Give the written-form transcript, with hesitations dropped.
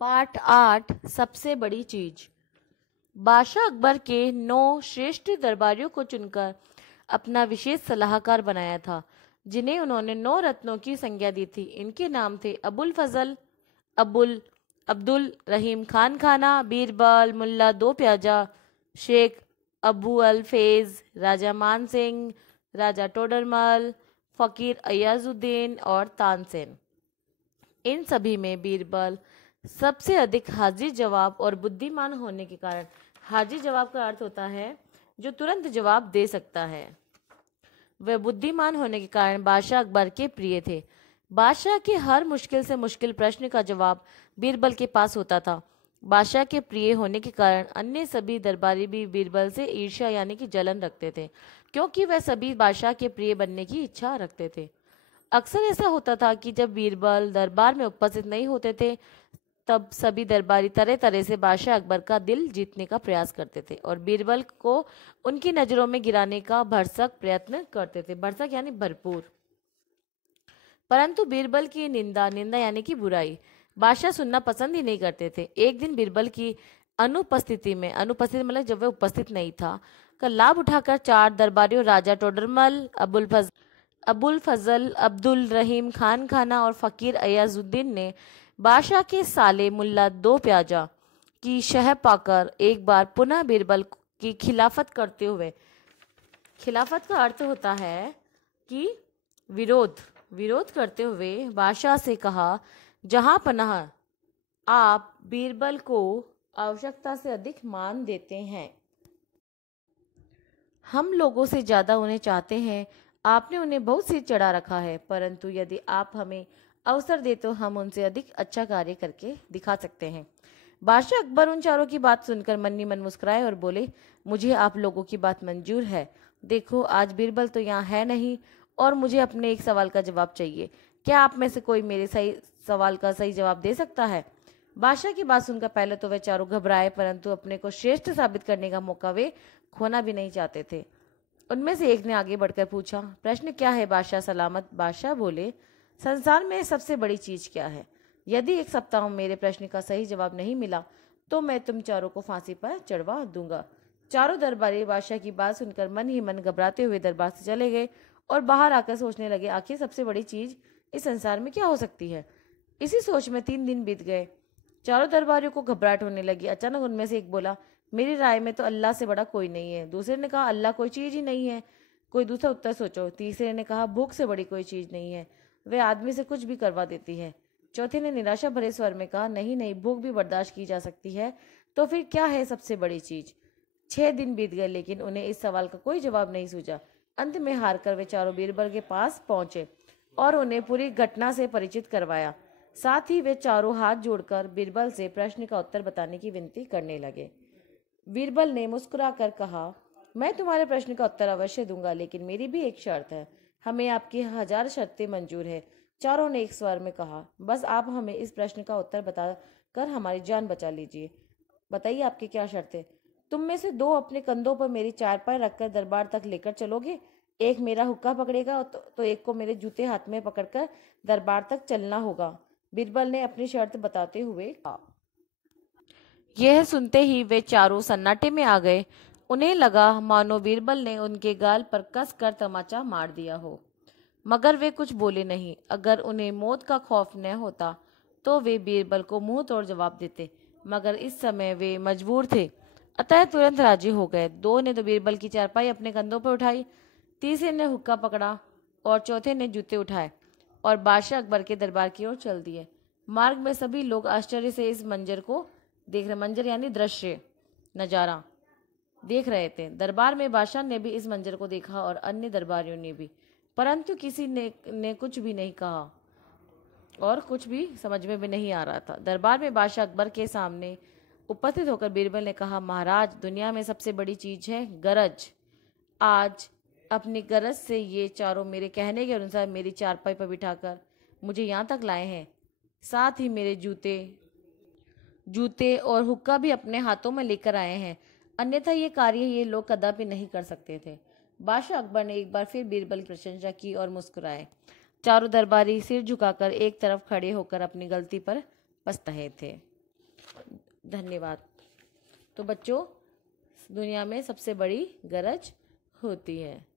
पाठ 8 सबसे बड़ी चीज। बादशाह अकबर के 9 श्रेष्ठ दरबारियों को चुनकर अपना विशेष सलाहकार बनाया था, जिन्हें उन्होंने 9 रत्नों की संज्ञा दी थी। इनके नाम थे अबुल फजल, अबुल अब्दुल रहीम खान खाना, बीरबल, मुल्ला दो प्याजा, शेख अबू अल फैज, राजा मान सिंह, राजा टोडरमल, फकीर अयाजुद्दीन और तानसेन। इन सभी में बीरबल सबसे अधिक हाजिर जवाब और बुद्धिमान होने के कारण, हाजिर जवाब का अर्थ होता है जो तुरंत जवाब दे सकता है, वह बुद्धिमान होने के कारण बादशाह अकबर के प्रिय थे। बादशाह के हर मुश्किल से मुश्किल प्रश्न का जवाब बीरबल के पास होता था। बादशाह के प्रिय होने के कारण अन्य सभी दरबारी भी बीरबल से ईर्ष्या यानी कि जलन रखते थे, क्योंकि वह सभी बादशाह के प्रिय बनने की इच्छा रखते थे। अक्सर ऐसा होता था कि जब बीरबल दरबार में उपस्थित नहीं होते थे, तब सभी दरबारी तरह तरह से बादशाह अकबर का दिल जीतने का प्रयास करते थे और बीरबल को उनकी नजरों में गिराने का भरसक प्रयत्न करते थे। भरसक यानी भरपूर। परंतु बीरबल की निंदा, निंदा यानी कि बुराई, बादशाह सुनना पसंद ही नहीं करते थे। एक दिन बीरबल की अनुपस्थिति में, अनुपस्थिति मतलब जब वह उपस्थित नहीं था, का लाभ उठाकर 4 दरबारियों राजा टोडरमल, अबुल फजल, अब्दुल रहीम खान खाना और फकीर अयाजुद्दीन ने बादशाह के साले मुल्ला दो प्याजा की शह पाकर एक बार पुनः बीरबल की खिलाफत करते हुए, खिलाफत का अर्थ होता है कि विरोध करते हुए बादशाह से कहा, जहां पनाह आप बीरबल को आवश्यकता से अधिक मान देते हैं, हम लोगों से ज्यादा उन्हें चाहते हैं, आपने उन्हें बहुत सिर चढ़ा रखा है, परंतु यदि आप हमें अवसर दे तो हम उनसे अधिक अच्छा कार्य करके दिखा सकते हैं। बादशाह अकबर उन चारों की बात सुनकर मन ही मन मुस्कुराए और बोले, मुझे आप लोगों की बात मंजूर है। देखो, आज बीरबल तो यहाँ है नहीं और मुझे अपने एक सवाल का जवाब चाहिए। क्या आप में से कोई मेरे सही सवाल का सही जवाब दे सकता है? बादशाह की बात सुनकर पहले तो वे चारों घबराए, परंतु अपने को श्रेष्ठ साबित करने का मौका वे खोना भी नहीं चाहते थे। उनमें से एक ने आगे बढ़कर पूछा, प्रश्न क्या है बादशाह सलामत? बादशाह बोले, संसार में सबसे बड़ी चीज क्या है? यदि एक सप्ताह में मेरे प्रश्न का सही जवाब नहीं मिला तो मैं तुम चारों को फांसी पर चढ़वा दूंगा। चारों दरबारी बादशाह की बात सुनकर मन ही मन घबराते हुए दरबार से चले गए और बाहर आकर सोचने लगे, आखिर सबसे बड़ी चीज इस संसार में क्या हो सकती है। इसी सोच में 3 दिन बीत गए। चारों दरबारियों को घबराहट होने लगी। अचानक उनमें से एक बोला, मेरी राय में तो अल्लाह से बड़ा कोई नहीं है। दूसरे ने कहा, अल्लाह कोई चीज ही नहीं है। कोई दूसरा उत्तर सोचो। तीसरे ने कहा, भूख से बड़ी कोई चीज नहीं है, वे आदमी से कुछ भी करवा देती है। चौथे ने निराशा भरे स्वर में कहा, नहीं नहीं, भूख भी बर्दाश्त की जा सकती है, तो फिर क्या है सबसे बड़ी चीज? 6 दिन बीत गए, लेकिन उन्हें इस सवाल का कोई जवाब नहीं सूझा। अंत में हारकर वे चारों बीरबल के पास पहुंचे और उन्हें पूरी घटना से परिचित करवाया। साथ ही वे चारों हाथ जोड़कर बीरबल से प्रश्न का उत्तर बताने की विनती करने लगे। बीरबल ने मुस्कुराकर कहा, मैं तुम्हारे प्रश्न का उत्तर अवश्य दूंगा, लेकिन मेरी भी एक शर्त है। हमें आपकी 1000 शर्तें मंजूर है। चारों ने एक स्वर में कहा, बस आप हमें इस प्रश्न का उत्तर बताकर हमारी जान बचा लीजिए। बताइए आपकी क्या शर्तें? तुम में से 2 अपने कंधों पर मेरी चारपाई रखकर दरबार तक लेकर चलोगे। एक मेरा हुक्का पकड़ेगा तो एक को मेरे जूते हाथ में पकड़कर दरबार तक चलना होगा। बीरबल ने अपनी शर्त बताते हुए कहा। यह सुनते ही वे चारों सन्नाटे में आ गए। उन्हें लगा मानो बीरबल ने उनके गाल पर कस कर तमाचा मार दिया हो, मगर वे कुछ बोले नहीं। अगर उन्हें मौत का खौफ न होता तो वे बीरबल को मुंह तोड़ जवाब देते, मगर इस समय वे मजबूर थे, अतः तुरंत राजी हो गए। 2 ने तो बीरबल की चारपाई अपने कंधों पर उठाई, तीसरे ने हुक्का पकड़ा और चौथे ने जूते उठाए और बादशाह अकबर के दरबार की ओर चल दिए। मार्ग में सभी लोग आश्चर्य से इस मंजर को देख रहे, मंजर यानी दृश्य, नजारा देख रहे थे। दरबार में बादशाह ने भी इस मंजर को देखा और अन्य दरबारियों ने भी, परंतु किसी ने कुछ भी नहीं कहा और कुछ भी समझ में भी नहीं आ रहा था। दरबार में बादशाह अकबर के सामने उपस्थित होकर बीरबल ने कहा, महाराज, दुनिया में सबसे बड़ी चीज है गरज। आज अपनी गरज से ये चारों मेरे कहने के अनुसार मेरी चारपाई पर बिठाकर मुझे यहाँ तक लाए हैं। साथ ही मेरे जूते और हुक्का भी अपने हाथों में लेकर आए हैं, अन्यथा ये कार्य ये लोग कदापि नहीं कर सकते थे। बादशाह अकबर ने एक बार फिर बीरबल की प्रशंसा की और मुस्कुराए। चारों दरबारी सिर झुकाकर एक तरफ खड़े होकर अपनी गलती पर पछताए थे। धन्यवाद। तो बच्चों, दुनिया में सबसे बड़ी गरज होती है।